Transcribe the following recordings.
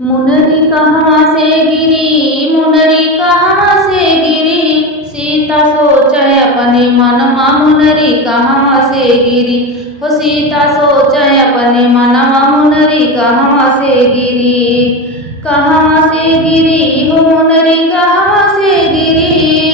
मुनरी कहाँ से गिरी, मुनरी कहाँ से गिरी, सीता सोचे अपने मनमा मुनरी कहाँ से गिरी। हो सीता सोचे अपने मनमा मुनरी कहाँ से गिरी। कहाँ से गिरी हो मुनरी कहाँ से गिरी,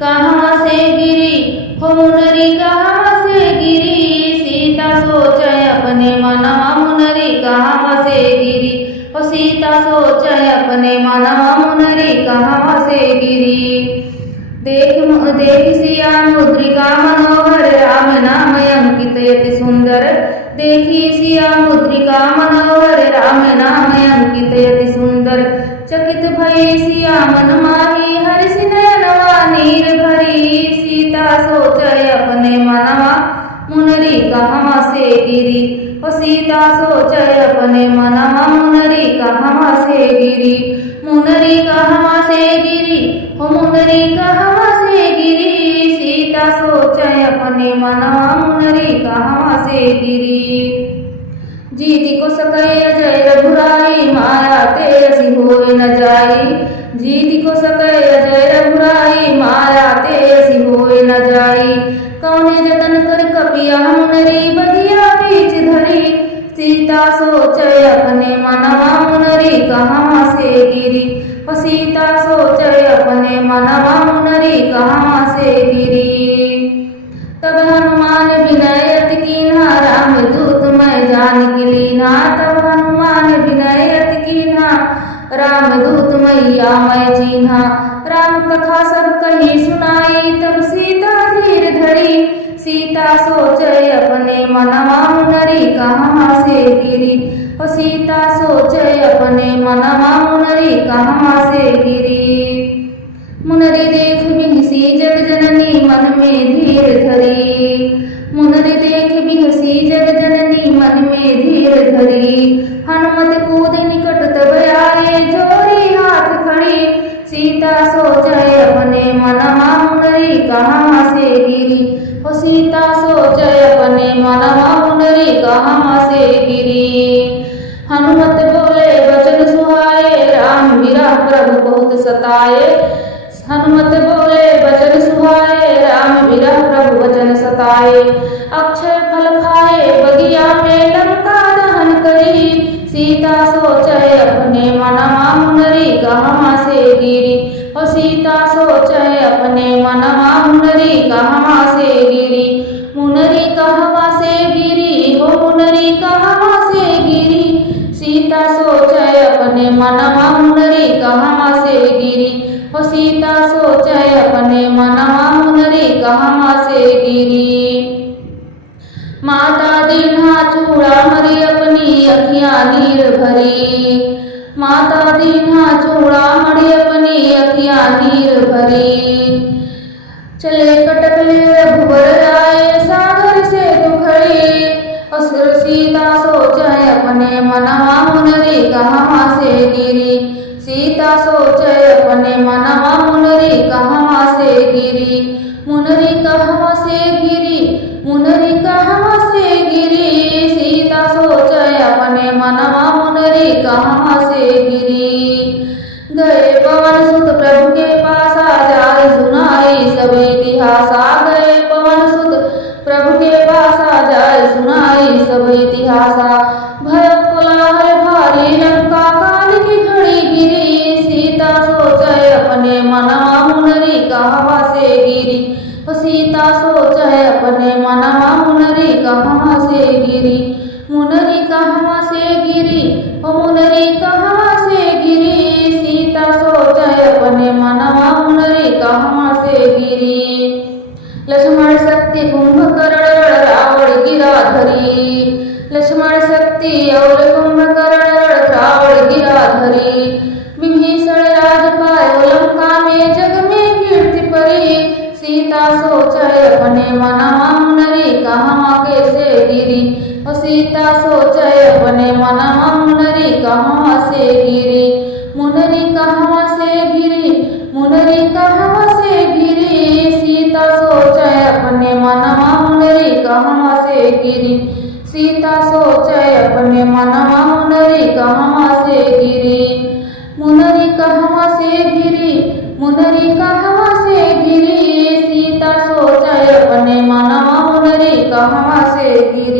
कहाँ से गिरी हो मुनरी कहाँ से गिरी। सीता सोचे अपने मनमा मुनरी कहाँ से गिरी। हो सीता सोचे अपने मनवा मुनरी कहाँ से गिरी। देख सिया मुद्रिका मनोहर, राम नाम अंकित यति सुंदर। देखी सिया मुद्रिका मनोहर, राम नाम अंकित यति सुंदर। चकित भई सिया मन माही, हर्ष नयनवा नीर भरी। सीता सोचे अपने मनवा मुनरी कहाँ से गिरी। हो सीता सोचे अपने मनवा मुनरी कहाँ से गिरी। मुनरी कहाँ से गिरी हो मुनरी कहाँ से गिरी। सीता सोचे अपने मनवा मुनरी कहाँ से गिरी। जीति को सकै अजय रघुराई, माया तेसी होए न जाई। जीति को सकै अजय रघुराई, माया तेसी होए न जाई। कौने जतन कर कपिया मुनरी, बगिया बीच धरी। सीता सोचे अपने मनवा मुनरी कहाँ से गिरी। हो सीता सोचे अपने मनवा मुनरी कहाँ से गिरी। तब हनुमान विनय अति कीन्हा, राम दूत मैं जानकी लीन्हा। तब हनुमान विनय अति कीन्हा, राम दूत मैया मैं चीन्हा। राम कथा सब कही सुनाई, तब सीता धीर धरी। सीता सोचे अपने मनवा मुनरी कहाँ से गिरी। हो सीता सोचे अपने मनवा मुनरी कहाँ से गिरी। मुनरी देख बिहसी जग जननी, मन में धीर धरी। मुनरी देख बिहसी जग जननी, मन में धीर धरी। हनुमत कूद निकट तब आए, जोड़ी हाथ खड़ी। सीता सोचे अपने मनवा मुनरी कहाँ से गिरी। हो सीता सोचे अपने मनवा मुनरी कहाँ से गिरी। हनुमत बोले वचन सुहाए, राम विरह प्रभु बहुत सताए। हनुमत बोले वचन सुहाए, राम विरह प्रभु वचन सताए। अक्षय फल खाए, बगिया में लंका दहन करी। सीता सोचे अपने मनवा मुनरी कहाँ से गिरी। हो सीता सोचे अपने मनवा मुनरी कहाँ से गिरी। मुनरी कहाँ से गिरी हो मुनरी कहाँ से गिरी। सीता सोचे अपने मनवा मुनरी कहाँ से गिरी। हो सीता सोचे अपने मनवा मुनरी कहाँ से गिरी। माता दीन्हा चूड़ा मरी, अपनी अखियाँ नीर भरी। माता दीन्हा चूड़ा मरी, अपनी अखियाँ नीर भरी। चले कटक ले रघुवर राय, सागर से दुखड़ी। असुर सीता सोचे अपने मनवा मुनरी कहाँ से गिरी। सीता सोचे अपने मनवा मुनरी कहाँ से गिरी। मुनरी कहाँ से गिरी, मुनरी कहाँ से गिरी। सीता सोचे अपने मनवा मुनरी कहाँ से गिरी। गए पवन सुत प्रभु के पासा, जाय सुनाई सब इतिहासा। गए पवन सुत प्रभु के पासा, जाय सुनाई सब इतिहासा। भय कोलाहल भारी, लंका काल की घड़ी गिरी। सीता सोचे अपने मनवा मुनरी कहाँ से गिरी। हो सीता सोचे अपने मनवा मुनरी कहाँ से गिरी। मुनरी कहाँ से गिरी हो मुनरी कहाँ से गिरी। सीता सोचे अपने मनवा मुनरी कहाँ से गिरी। लक्ष्मण शक्ति कुंभकर्ण, रावण गिराधरी। लक्ष्मण शक्ति और कुंभकर्ण, रावण गिराधरी। विभीषण राज पायो लंका में, जग में कीर्ति परी। सीता सोचे अपने मनवा मुनरी कहाँ कैसे गिरी। हो सीता सोचे अपने मनवा मुनरी कहाँ से गिरी। मुनरी कहाँ से गिरी, मुनरी कहाँ से गिरी। सीता सोचे अपने मनवा मुनरी कहाँ से गिरी। सीता सोचे अपने मनवा मुनरी कहाँ से गिरी। कहवा से गिरी मुनरी कहवा से गिरी सीता सोचे अपने मनवा मुनरी कहवा से गिरी।